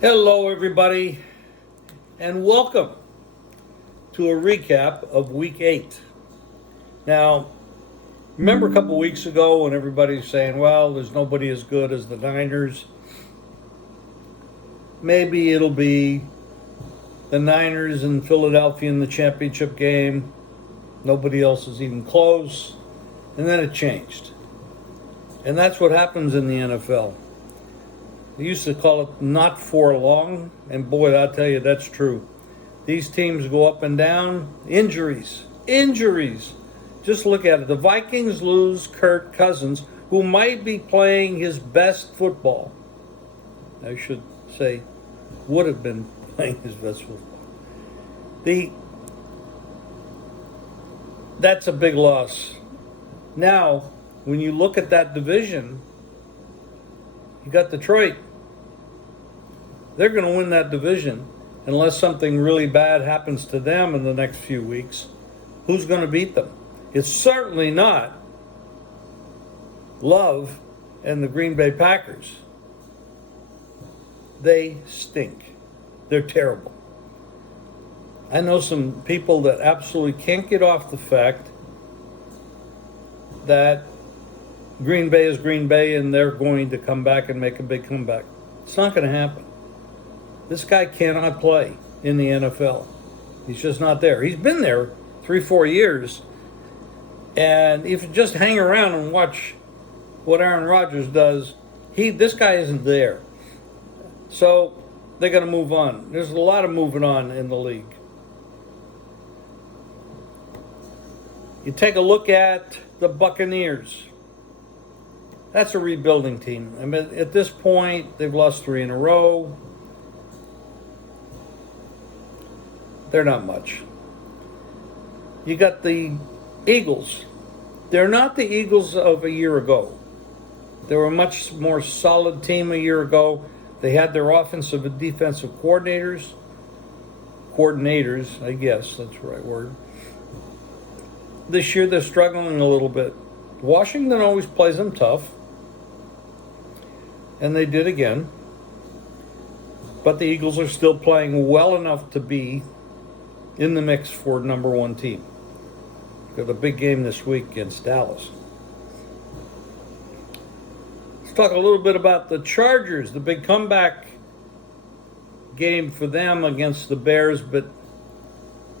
Hello, everybody, and welcome to a recap of Week 8. Now, remember a couple weeks ago when everybody's saying, well, there's nobody as good as the Niners? Maybe it'll be the Niners and Philadelphia in the championship game. Nobody else is even close. And then it changed. And that's what happens in the NFL. They used to call it not for long, and boy, I'll tell you, that's true. These teams go up and down. Injuries. Just look at it. The Vikings lose Kirk Cousins, who might be playing his best football. I should say, would have been playing his best football. That's a big loss. Now, when you look at that division, you got Detroit. They're going to win that division unless something really bad happens to them in the next few weeks. Who's going to beat them? It's certainly not Love and the Green Bay Packers. They stink. They're terrible. I know some people that absolutely can't get off the fact that Green Bay is Green Bay and they're going to come back and make a big comeback. It's not going to happen. This guy cannot play in the NFL. He's just not there. He's been there 3-4 years. And if you just hang around and watch what Aaron Rodgers does, this guy isn't there. So they're going to move on. There's a lot of moving on in the league. You take a look at the Buccaneers. That's a rebuilding team. I mean, at this point, they've lost 3 in a row. They're not much. You got the Eagles. They're not the Eagles of a year ago. They were a much more solid team a year ago. They had their offensive and defensive coordinators, I guess that's the right word. This year they're struggling a little bit. Washington always plays them tough, and they did again. But the Eagles are still playing well enough to be in the mix for number 1 team. Got a big game this week against Dallas. Let's talk a little bit about the Chargers, the big comeback game for them against the Bears. But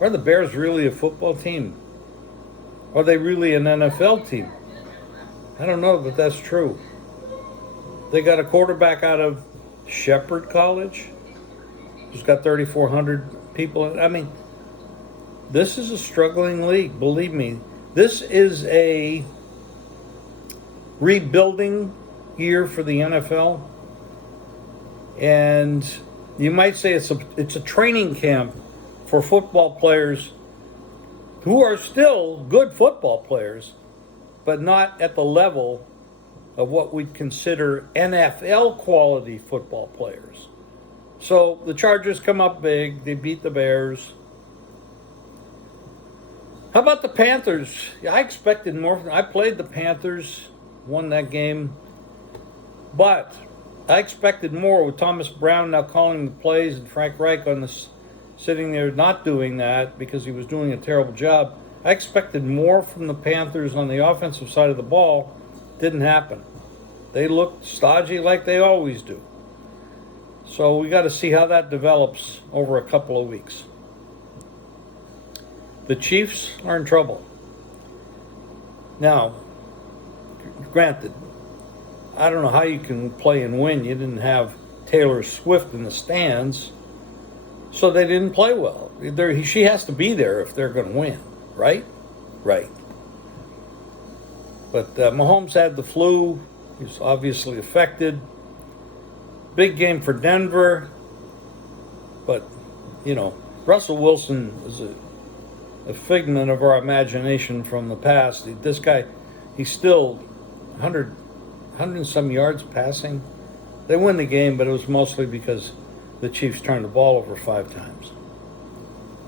are the Bears really a football team? Are they really an NFL team? I don't know, but that's true. They got a quarterback out of Shepherd College who's got 3,400 people. I mean, this is a struggling league, believe me. This is a rebuilding year for the NFL. And you might say it's a training camp for football players who are still good football players, but not at the level of what we'd consider NFL quality football players. So the Chargers come up big. They beat the Bears. How about the Panthers? I expected more. I played the Panthers, won that game. But I expected more with Thomas Brown now calling the plays and Frank Reich sitting there not doing that because he was doing a terrible job. I expected more from the Panthers on the offensive side of the ball. Didn't happen. They looked stodgy like they always do. So we got to see how that develops over a couple of weeks. The Chiefs are in trouble. Now, granted, I don't know how you can play and win. You didn't have Taylor Swift in the stands, so they didn't play well. She has to be there if they're going to win, right? Right. But Mahomes had the flu. He's obviously affected. Big game for Denver. But, Russell Wilson is a figment of our imagination from the past. This guy, he's still 100 and some yards passing. They win the game, but it was mostly because the Chiefs turned the ball over 5 times.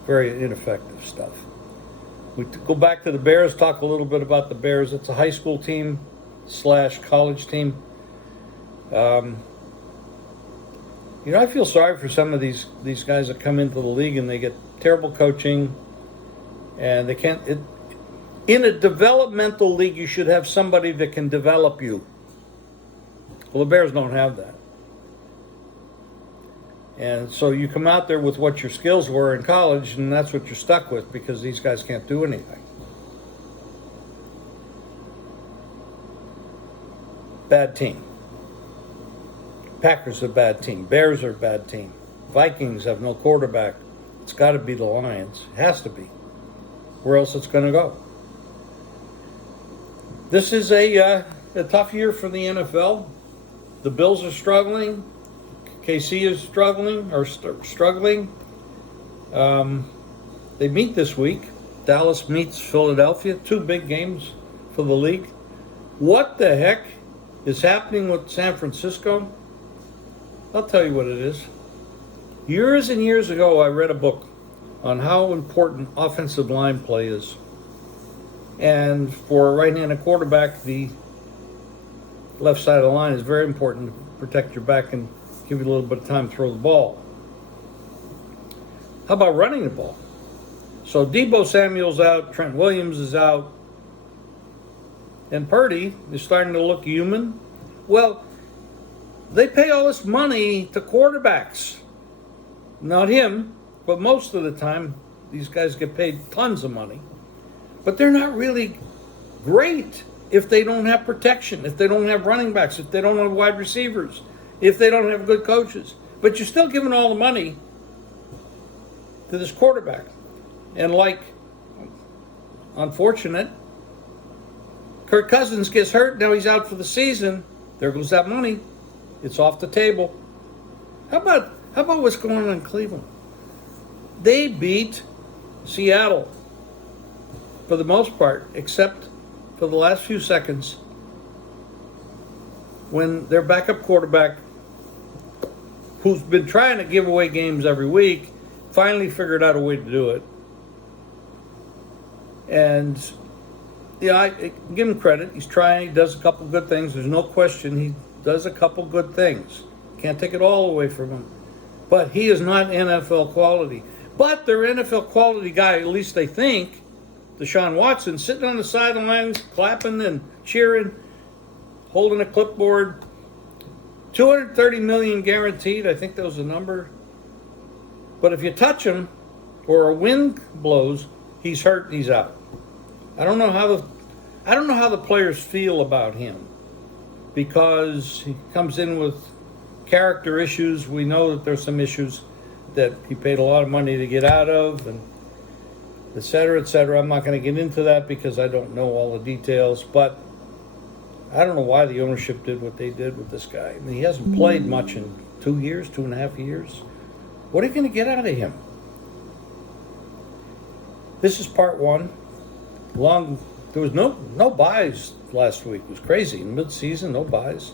Very ineffective stuff. We go back to the Bears, talk a little bit about the Bears. It's a high school team / college team. You know, I feel sorry for some of these guys that come into the league and they get terrible coaching, and they can't. In a developmental league, you should have somebody that can develop you. Well, the Bears don't have that. And so you come out there with what your skills were in college, and that's what you're stuck with because these guys can't do anything. Bad team. Packers are a bad team. Bears are a bad team. Vikings have no quarterback. It's got to be the Lions. It has to be. Where else it's going to go? This is a tough year for the NFL. The Bills are struggling. KC is struggling struggling. They meet this week. Dallas meets Philadelphia. 2 big games for the league. What the heck is happening with San Francisco? I'll tell you what it is. Years and years ago, I read a book on how important offensive line play is. And for a right-handed quarterback, the left side of the line is very important to protect your back and give you a little bit of time to throw the ball. How about running the ball? So Deebo Samuel's out, Trent Williams is out, and Purdy is starting to look human. Well, they pay all this money to quarterbacks. Not him, but most of the time, these guys get paid tons of money. But they're not really great if they don't have protection, if they don't have running backs, if they don't have wide receivers, if they don't have good coaches. But you're still giving all the money to this quarterback. And like, unfortunate, Kirk Cousins gets hurt, now he's out for the season. There goes that money. It's off the table. How about what's going on in Cleveland? They beat Seattle for the most part, except for the last few seconds when their backup quarterback, who's been trying to give away games every week, finally figured out a way to do it. And yeah, I give him credit. He's trying. He does a couple good things. There's no question he does a couple good things. Can't take it all away from him. But he is not NFL quality. But their NFL quality guy, at least they think, Deshaun Watson, sitting on the sidelines, clapping and cheering, holding a clipboard. $230 million guaranteed. I think that was the number. But if you touch him or a wind blows, he's hurt and he's out. I don't know how the players feel about him, because he comes in with character issues. We know that there's some issues that he paid a lot of money to get out of, and et cetera, et cetera. I'm not going to get into that because I don't know all the details, but I don't know why the ownership did what they did with this guy. I mean, he hasn't played much in 2.5 years. What are you going to get out of him? This is part one. There was no buys last week. It was crazy. In mid-season, no buys.